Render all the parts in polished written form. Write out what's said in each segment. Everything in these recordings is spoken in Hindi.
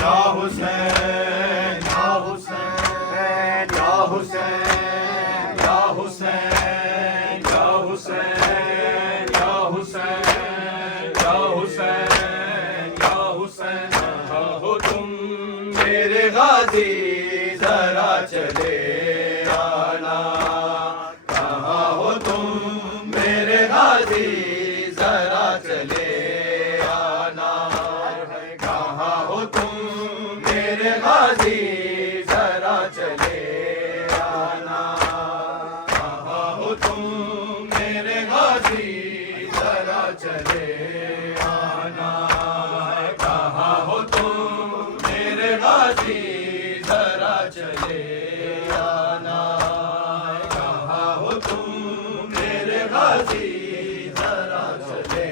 या हुसैन या हुसैन या हुसैन या हुसैन या हुसैन या हुसैन या हुसैन या हुसैन हो तुम मेरे गाजी जरा चले आना कहाँ हो तुम मेरे गाजी जरा चले आना कहाँ हो तुम मेरे गाजी जरा चले आना कहाँ हो तुम मेरे गाजी जरा चले आना कहाँ हो तुम मेरे गाजी जरा चले आना कहाँ हो तुम मेरे गाजी जरा चले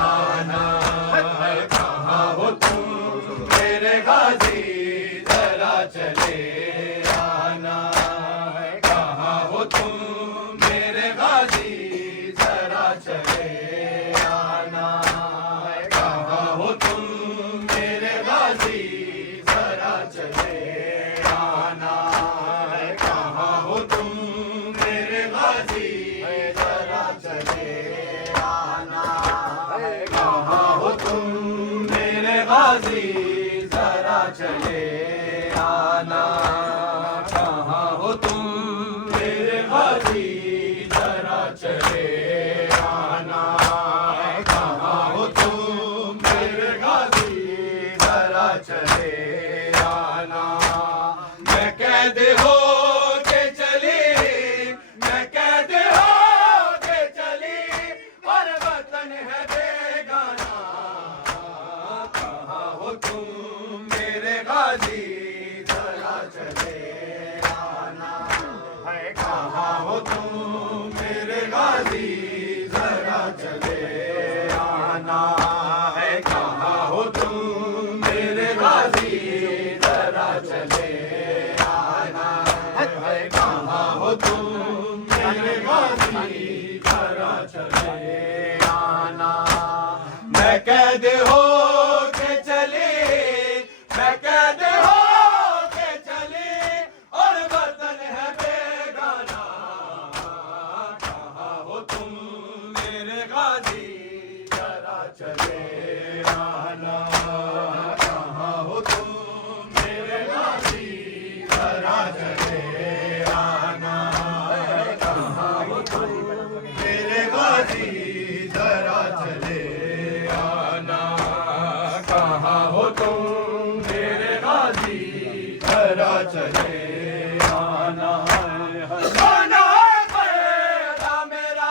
आना कहाँ हो तुम मेरे गाजी जरा चले आना कहाँ हो तुम मेरे गाजी जरा चले आना कहाँ हो तुम मेरे गाजी जरा चले आना कहाँ हो तुम मेरे गाजी जरा चले आना कहाँ हो तुम मेरे गाजी जरा चले आना कहाँ हो तुम मेरे गाजी जरा चले आना कहाँ हो तुम मेरे गाजी जरा चले आना मैं कैद हो के चली मैं कैद हो के चली और वतन है बेगाना कहाँ हो तुम मेरे गाजी जरा चले आना है कहाँ हो तुम मेरे गाजी जरा चले आना है कहाँ हो तुम मेरे गाजी जरा चले आना है कहाँ हो तुम मेरे गाजी जरा चले आना मैं कैद हो के चली मैं कैद हो के चली और वतन है बेगाना कहाँ हो तुम मेरे गाजी जरा चले आना कहाँ हो तुम मेरे गाजी जरा चले आना कहाँ हो तुम मेरे गाजी जरा चले आना कहाँ हो तुम मेरे गाजी जरा चले आना आना पैदा मेरा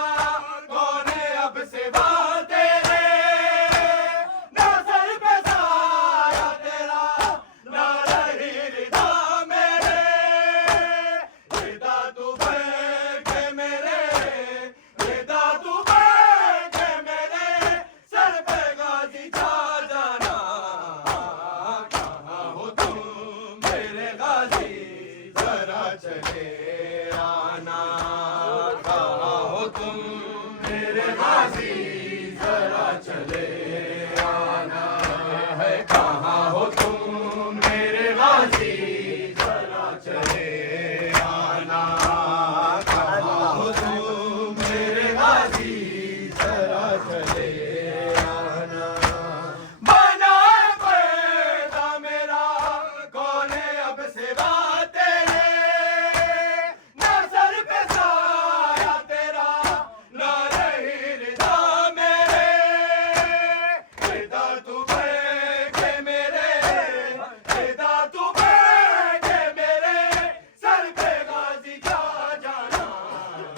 कौन है अब सिवा तेरे ना सर पे साया तेरा ना रही रिदा मेरे रिदा तू बैठे मेरे रिदा तू बैठे मेरे सर पे गाजी छा जाना कहाँ हो तुम मेरे गाजी जरा चले आना कहाँ हो तुम मेरे गाजी जरा चले आना है कहाँ हो तुम मेरे गाजी जरा चले आना कहाँ हो तुम मेरे गाजी जरा चले आना बना पैदा मेरा कौन है अब सिवा तेरे ना सर पे साया तेरा ना रही रिदा मेरे रिदा तू बैठे मेरे रिदा तू बैठे मेरे सर पे गाजी छा जाना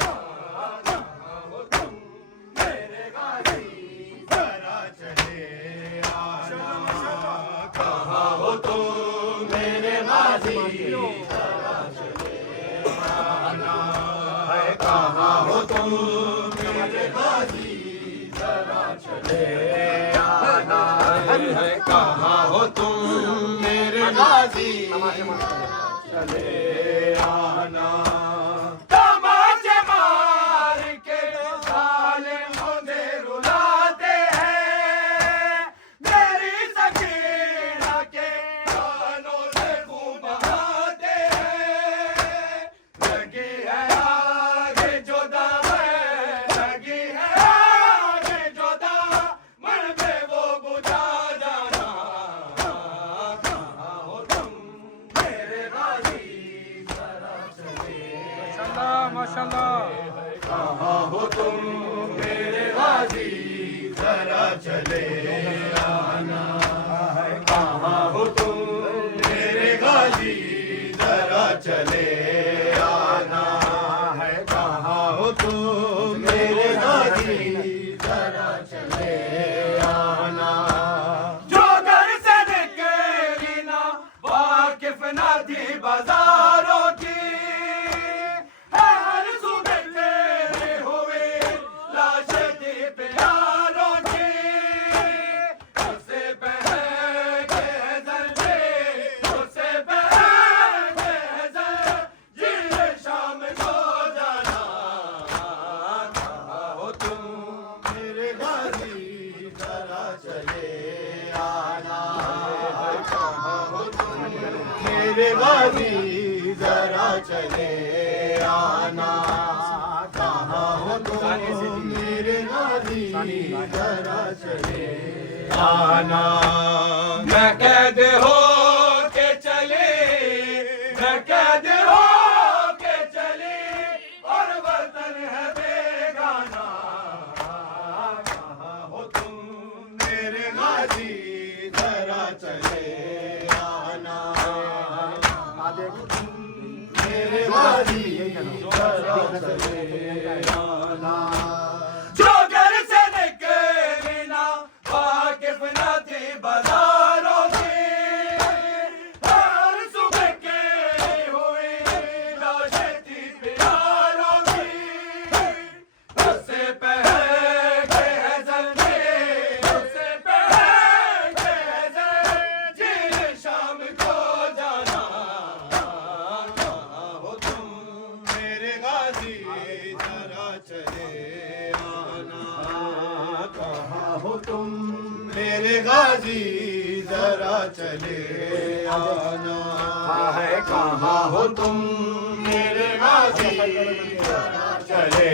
कहाँ हो तुम मेरे गाजी जरा चले आना कहाँ हो तुम मेरे गाजी जरा चले आना है कहाँ हो तुम मेरे गाजी जरा चले आना है कहाँ हो तुम मेरे गाजी चले आना तमाचे मार के जालिम मुझे रुलाते हैं मेरी सकीना के मेरे गाजी जरा चले आना, कहाँ हो तुम मेरे गाजी जरा चले आना। मैं कैद हो के चले, मैं कैद हो के चले और वतन है बेगाना, कहाँ हो तुम मेरे गाजी जरा चले आना, मेरे गाजी जरा चले आना। जो घर से निकले ना वाकिफ न थे बाजारों से, हर सुबह के हुए लाशें थी प्यारों की, उससे पहन के है जलने, उससे पहन के है जलने, शाम को जाना, कहाँ हो तुम मेरे गाजी जरा चले आना, कहाँ हो तुम मेरे गाजी जरा चले आना, है कहाँ हो तुम मेरे गाजी जरा चले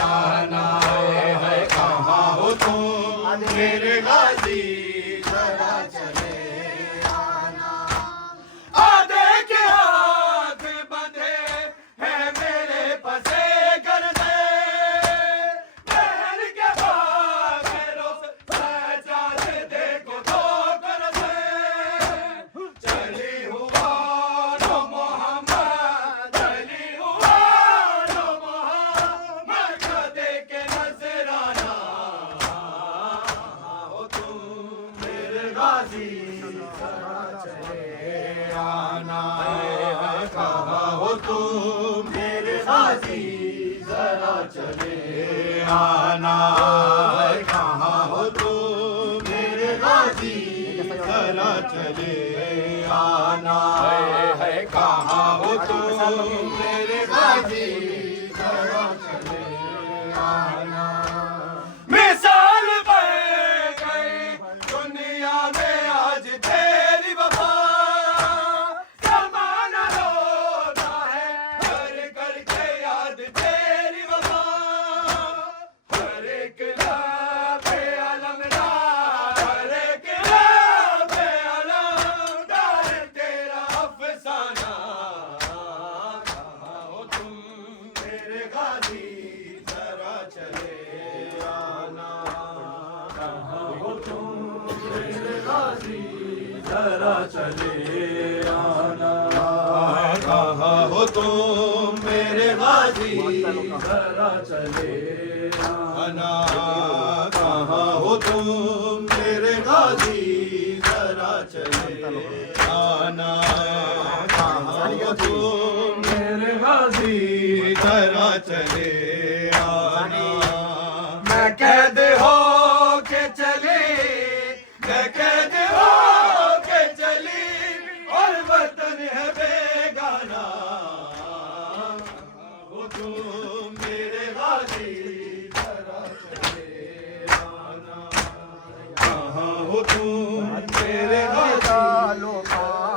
आना, है कहाँ हो तुम मेरे गाजी जरा चले आना। आधे के हाथ बंधे हैं मेरे पसे घर से, बहन के बागेरों से सजादे देखो तो कर से, चली हुआ नो मोहम्मद, चली हुआ नो मोहम्मद, कदे के नजराना, हो तुम मेरे गाजी जरा चले आना, कहाँ हो तुम मेरे गाजी जरा चले आना, कहाँ हो तुम मेरे गाजी जरा चले आना, है कहाँ हो तुम मेरे गाजी जरा चले आना। मिसाल बन गई दुनिया में आज तेरी वफा, ज़माना रोता है कर करके याद तेरी वफा, हर एक लब पे अलमदार, हर एक लब पे अलमदार तेरा अफसाना, कहाँ हो तुम मेरे गाजी जरा चले आना, कहाँ हो तुम मेरे गाजी जरा चले आना, कहाँ हो तुम मेरे गाजी जरा चले आना, कहाँ हो तुम मेरे गाजी जरा चले आना, कहाँ हो तुम मेरे गाजी जरा चले